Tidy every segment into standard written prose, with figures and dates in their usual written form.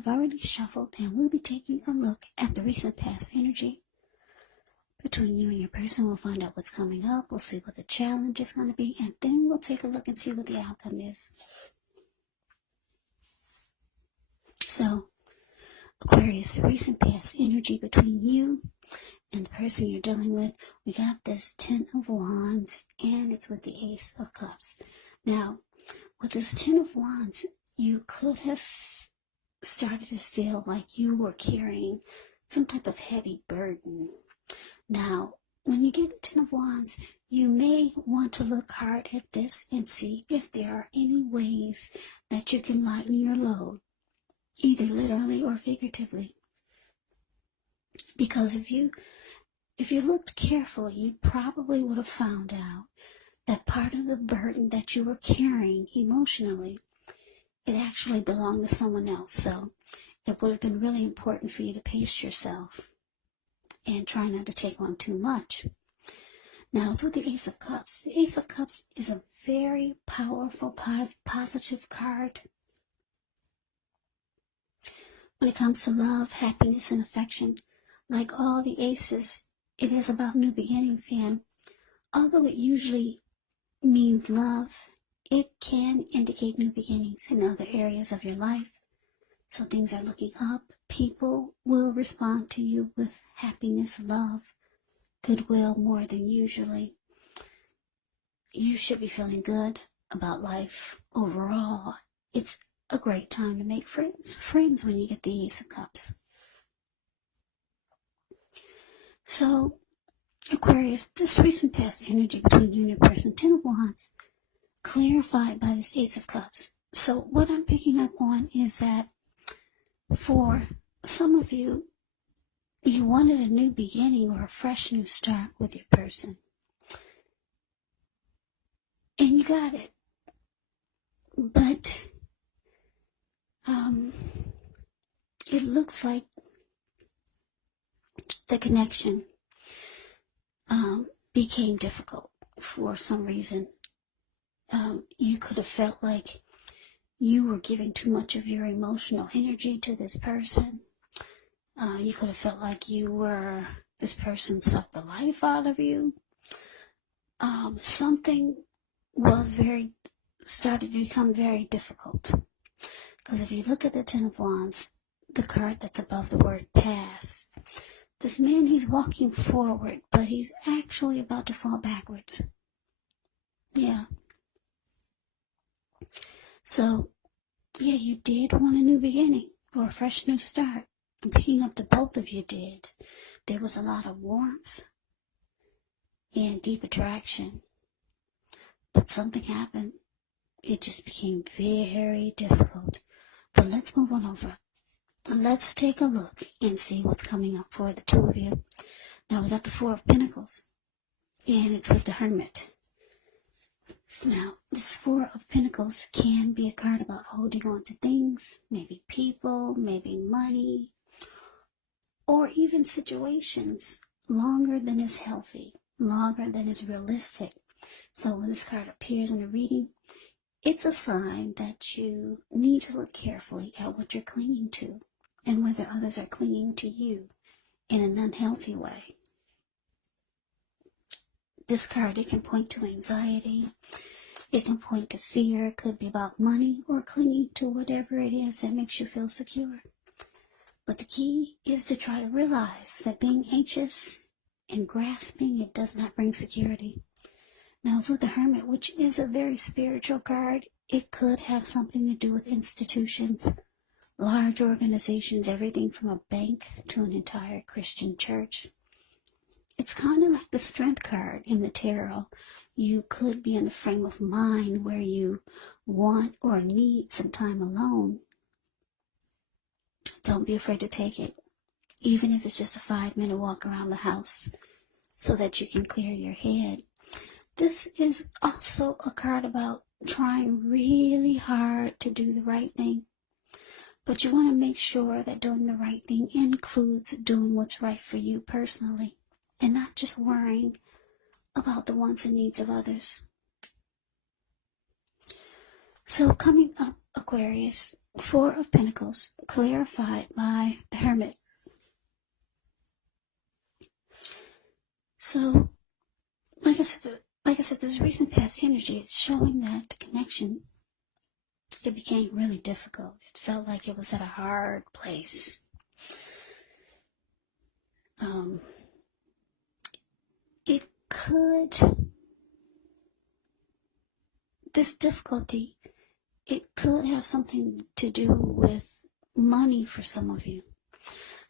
I've already shuffled, and we'll be taking a look at the recent past energy between you and your person. We'll find out what's coming up. We'll see what the challenge is going to be, and then we'll take a look and see what the outcome is. So, Aquarius, recent past energy between you and the person you're dealing with. We got this 10 of Wands, and it's with the Ace of Cups. Now, with this 10 of Wands, you could have started to feel like you were carrying some type of heavy burden. Now, when you get the 10 of Wands, you may want to look hard at this and see if there are any ways that you can lighten your load, either literally or figuratively. Because if you looked carefully, you probably would have found out that part of the burden that you were carrying emotionally, it actually belonged to someone else. So it would have been really important for you to pace yourself and try not to take on too much. Now, it's with the Ace of Cups. The Ace of Cups is a very powerful, positive card. When it comes to love, happiness, and affection, like all the aces, it is about new beginnings. And although it usually means love, it can indicate new beginnings in other areas of your life. So things are looking up. People will respond to you with happiness, love, goodwill more than usually. You should be feeling good about life overall. It's a great time to make friends when you get the Ace of Cups. So, Aquarius, this recent past energy between you and your person, 10 of Wands, clarified by this Ace of Cups. So what I'm picking up on is that for some of you, you wanted a new beginning or a fresh new start with your person. And you got it. But it looks like the connection became difficult for some reason. You could have felt like you were giving too much of your emotional energy to this person. You could have felt like this person sucked the life out of you. Something started to become very difficult. Because if you look at the 10 of Wands, the card that's above the word pass, this man, he's walking forward, but he's actually about to fall backwards. Yeah. So, yeah, you did want a new beginning or a fresh new start. I'm picking up that both of you did. There was a lot of warmth and deep attraction. But something happened. It just became very difficult. But let's move on over. Let's take a look and see what's coming up for the two of you. Now, we got the 4 of Pentacles, and it's with the Hermit. Now, this 4 of Pentacles can be a card about holding on to things, maybe people, maybe money, or even situations longer than is healthy, longer than is realistic. So when this card appears in a reading, it's a sign that you need to look carefully at what you're clinging to and whether others are clinging to you in an unhealthy way. This card, it can point to anxiety. It can point to fear. It could be about money or clinging to whatever it is that makes you feel secure. But the key is to try to realize that being anxious and grasping, it does not bring security. Now, it's with the Hermit, which is a very spiritual card. It could have something to do with institutions, large organizations, everything from a bank to an entire Christian church. It's kind of like the Strength card in the tarot. You could be in the frame of mind where you want or need some time alone. Don't be afraid to take it, even if it's just a 5-minute walk around the house so that you can clear your head. This is also a card about trying really hard to do the right thing. But you want to make sure that doing the right thing includes doing what's right for you personally and not just worrying about the wants and needs of others. So coming up, Aquarius, Four of Pentacles, clarified by the Hermit. So, like I said, this recent past energy is showing that the connection, it became really difficult. It felt like it was at a hard place. This difficulty, it could have something to do with money for some of you.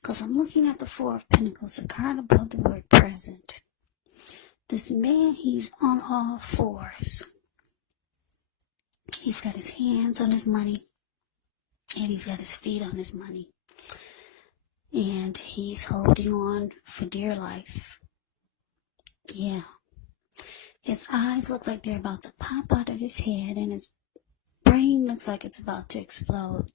Because I'm looking at the Four of Pentacles, the card above the word present. This man, he's on all fours. He's got his hands on his money, and he's got his feet on his money. And he's holding on for dear life. Yeah. His eyes look like they're about to pop out of his head, and his brain looks like it's about to explode.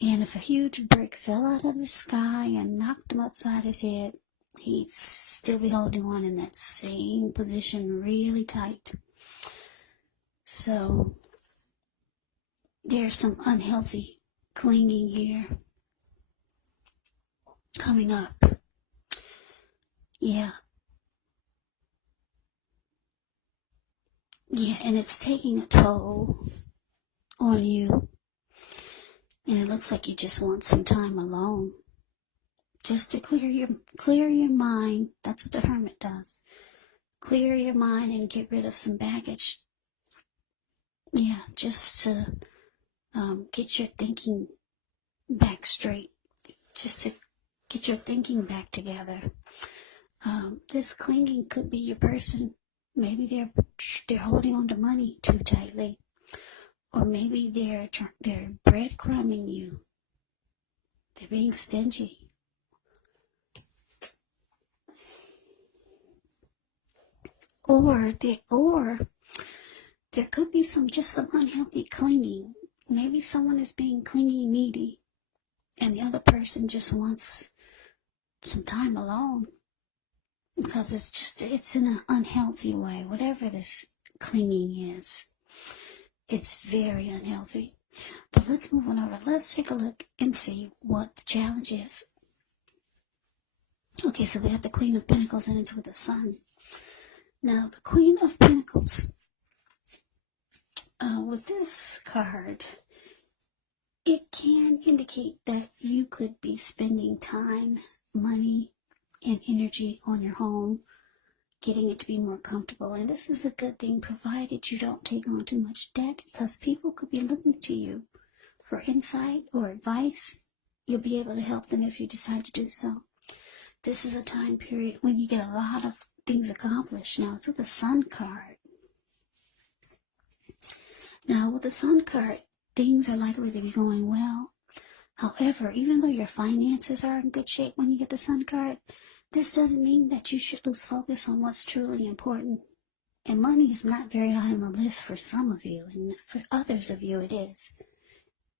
And if a huge brick fell out of the sky and knocked him upside his head, he'd still be holding on in that same position really tight. So there's some unhealthy clinging here coming up. Yeah, and it's taking a toll on you. And it looks like you just want some time alone. Just to clear your mind. That's what the Hermit does. Clear your mind and get rid of some baggage. Yeah, just to get your thinking back straight. Just to get your thinking back together. This clinging could be your person. Maybe they're holding on to money too tightly. Or maybe they're breadcrumbing you. They're being stingy. Or there could be some unhealthy clinging. Maybe someone is being clingy, needy, and the other person just wants some time alone. Because it's in an unhealthy way. Whatever this clinging is, it's very unhealthy. But let's move on over. Let's take a look and see what the challenge is. Okay, so we have the Queen of Pentacles and it's with the Sun. Now, the Queen of Pentacles, with this card, it can indicate that you could be spending time, money, and energy on your home, getting it to be more comfortable. And this is a good thing, provided you don't take on too much debt, because people could be looking to you for insight or advice. You'll be able to help them if you decide to do so. This is a time period when you get a lot of things accomplished. Now, it's with the Sun card. Now, with the Sun card, things are likely to be going well. However, even though your finances are in good shape when you get the Sun card, this doesn't mean that you should lose focus on what's truly important. And money is not very high on the list for some of you, and for others of you it is.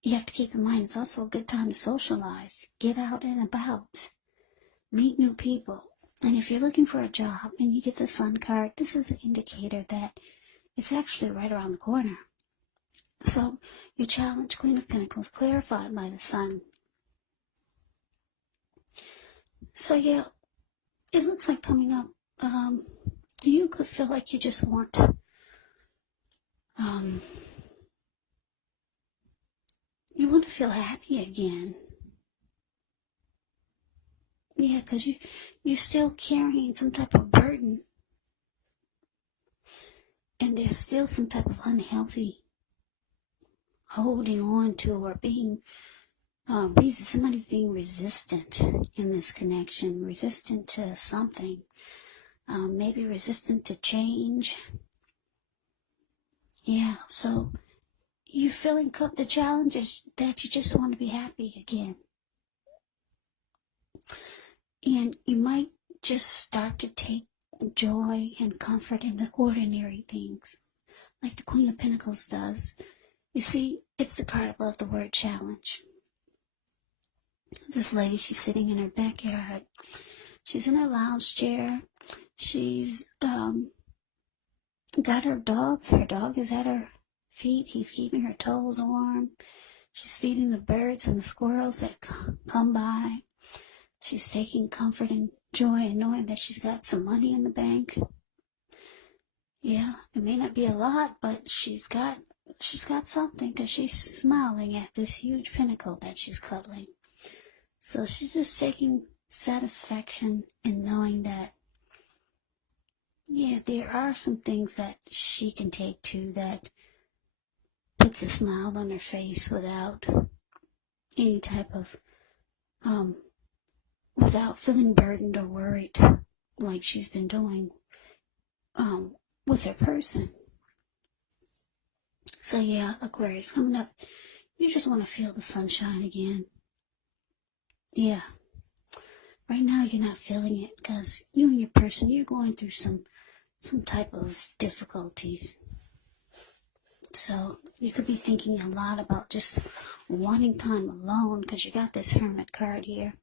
You have to keep in mind it's also a good time to socialize, get out and about, meet new people. And if you're looking for a job and you get the Sun card, this is an indicator that it's actually right around the corner. So your challenge, Queen of Pentacles, clarified by the Sun. So yeah, it looks like coming up, you could feel like you just want, you want to feel happy again. Yeah, because you're still carrying some type of burden. And there's still some type of unhealthy holding on to or being, somebody's being resistant in this connection, resistant to something. Maybe resistant to change. Yeah, so you're feeling the challenge is that you just want to be happy again. And you might just start to take joy and comfort in the ordinary things, like the Queen of Pentacles does. You see, it's the card above the word challenge. This lady, she's sitting in her backyard. She's in her lounge chair. She's got her dog. Her dog is at her feet. He's keeping her toes warm. She's feeding the birds and the squirrels that come by. She's taking comfort and joy in knowing that she's got some money in the bank. Yeah, it may not be a lot, but she's got something, because she's smiling at this huge pinnacle that she's cuddling. So she's just taking satisfaction in knowing that, yeah, there are some things that she can take to that puts a smile on her face without any type of, without feeling burdened or worried like she's been doing with her person. So yeah, Aquarius, coming up, you just want to feel the sunshine again. Yeah. Right now you're not feeling it because you and your person, you're going through some type of difficulties. So you could be thinking a lot about just wanting time alone because you got this Hermit card here.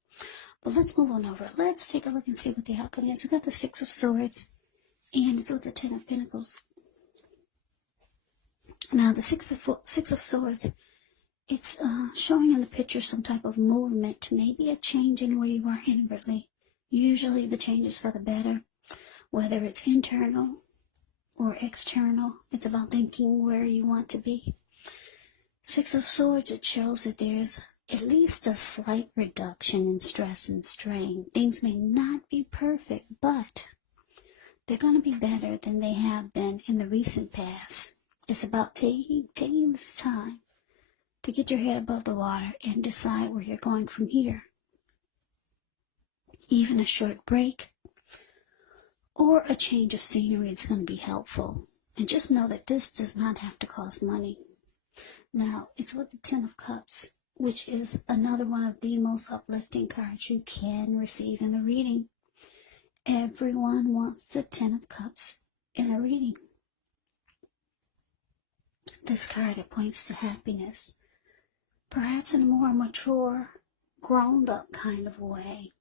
But let's move on over. Let's take a look and see what the outcome is. We got the Six of Swords, and it's with the Ten of Pentacles. Now the Six of Swords, it's showing in the picture some type of movement, maybe a change in where you are inwardly. Usually the change is for the better, whether it's internal or external. It's about thinking where you want to be. Six of Swords, it shows that there's at least a slight reduction in stress and strain. Things may not be perfect, but they're going to be better than they have been in the recent past. It's about taking this time to get your head above the water and decide where you're going from here. Even a short break or a change of scenery is going to be helpful. And just know that this does not have to cost money. Now, it's with the Ten of Cups, which is another one of the most uplifting cards you can receive in a reading. Everyone wants the Ten of Cups in a reading. This card, it points to happiness, perhaps in a more mature, grown-up kind of way.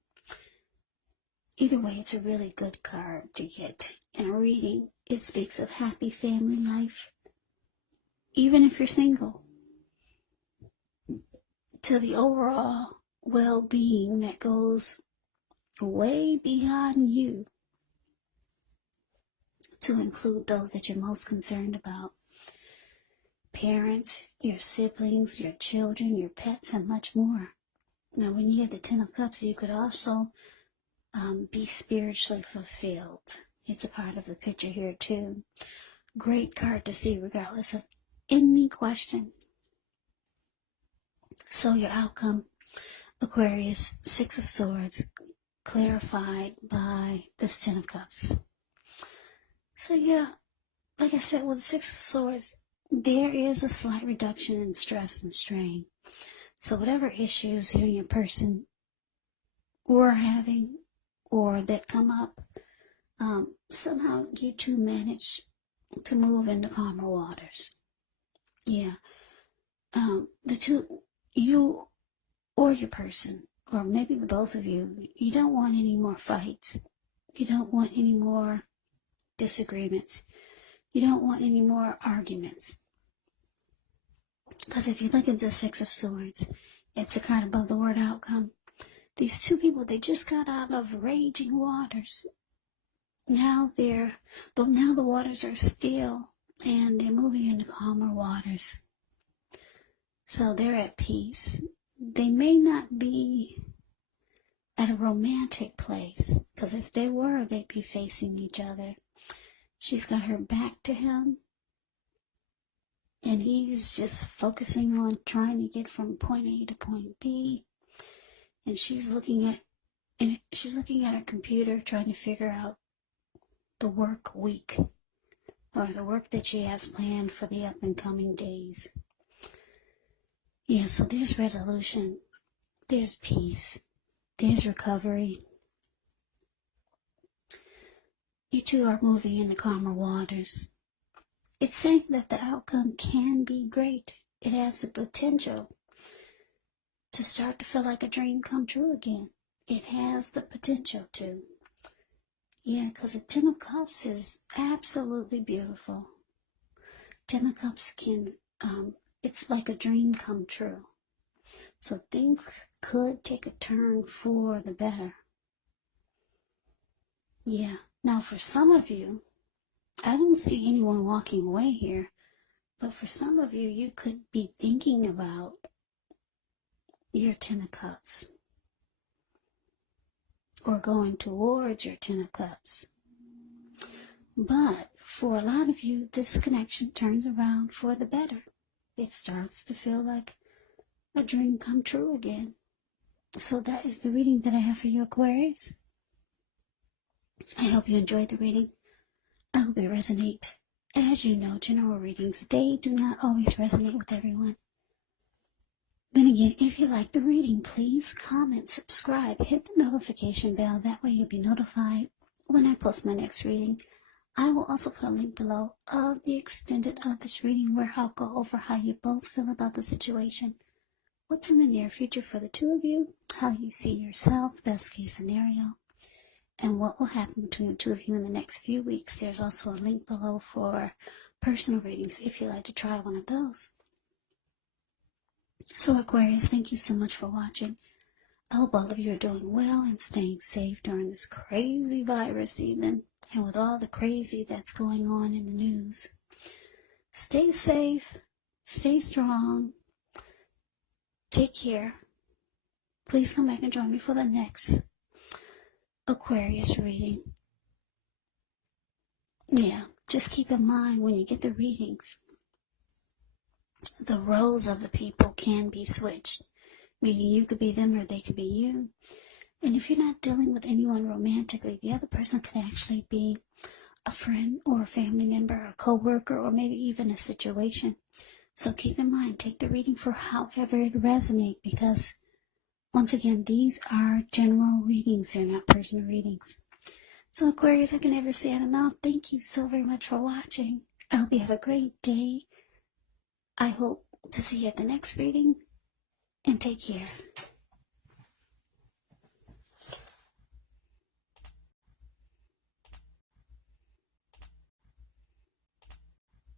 Either way, it's a really good card to get in a reading. It speaks of happy family life, even if you're single, to the overall well-being that goes way beyond you, to include those that you're most concerned about. Parents, your siblings, your children, your pets, and much more. Now, when you get the Ten of Cups, you could also be spiritually fulfilled. It's a part of the picture here too. Great card to see regardless of any question. So your outcome, Aquarius, Six of Swords, clarified by this Ten of Cups. So yeah, like I said, with the Six of Swords, there is a slight reduction in stress and strain. So whatever issues you and your person were having or that come up, somehow you two manage to move into calmer waters. Yeah. The two, you or your person, or maybe the both of you, you don't want any more fights. You don't want any more disagreements. You don't want any more arguments. Because if you look at the Six of Swords, it's a card above the word outcome. These two people, they just got out of raging waters. Now the waters are still, and they're moving into calmer waters. So they're at peace. They may not be at a romantic place, because if they were, they'd be facing each other. She's got her back to him, and he's just focusing on trying to get from point A to point B. And she's looking at her computer, trying to figure out the work week, or the work that she has planned for the up and coming days. Yeah, so there's resolution, there's peace, there's recovery. You two are moving into calmer waters. It's saying that the outcome can be great. It has the potential to start to feel like a dream come true again. It has the potential to. Yeah, because the Ten of Cups is absolutely beautiful. Ten of Cups can, it's like a dream come true. So things could take a turn for the better. Yeah. Now for some of you, I don't see anyone walking away here, but for some of you, you could be thinking about your Ten of Cups or going towards your Ten of Cups. But for a lot of you, this connection turns around for the better. It starts to feel like a dream come true again. So that is the reading that I have for you, Aquarius. I hope you enjoyed the reading. I hope it resonates. As you know, general readings, they do not always resonate with everyone. Then again, if you like the reading, please comment, subscribe, hit the notification bell. That way you'll be notified when I post my next reading. I will also put a link below of the extended of this reading where I'll go over how you both feel about the situation, what's in the near future for the two of you, how you see yourself, best case scenario, and what will happen between the two of you in the next few weeks. There's also a link below for personal readings if you'd like to try one of those. So Aquarius, thank you so much for watching. I hope all of you are doing well and staying safe during this crazy virus season and with all the crazy that's going on in the news. Stay safe, stay strong, take care. Please come back and join me for the next Aquarius reading. Yeah, just keep in mind when you get the readings, the roles of the people can be switched, meaning you could be them or they could be you. And if you're not dealing with anyone romantically, the other person could actually be a friend or a family member, a co-worker, or maybe even a situation. So keep in mind, take the reading for however it resonates, because once again, these are general readings. They're not personal readings. So Aquarius, I can never say it enough. Thank you so very much for watching. I hope you have a great day. I hope to see you at the next reading, and take care.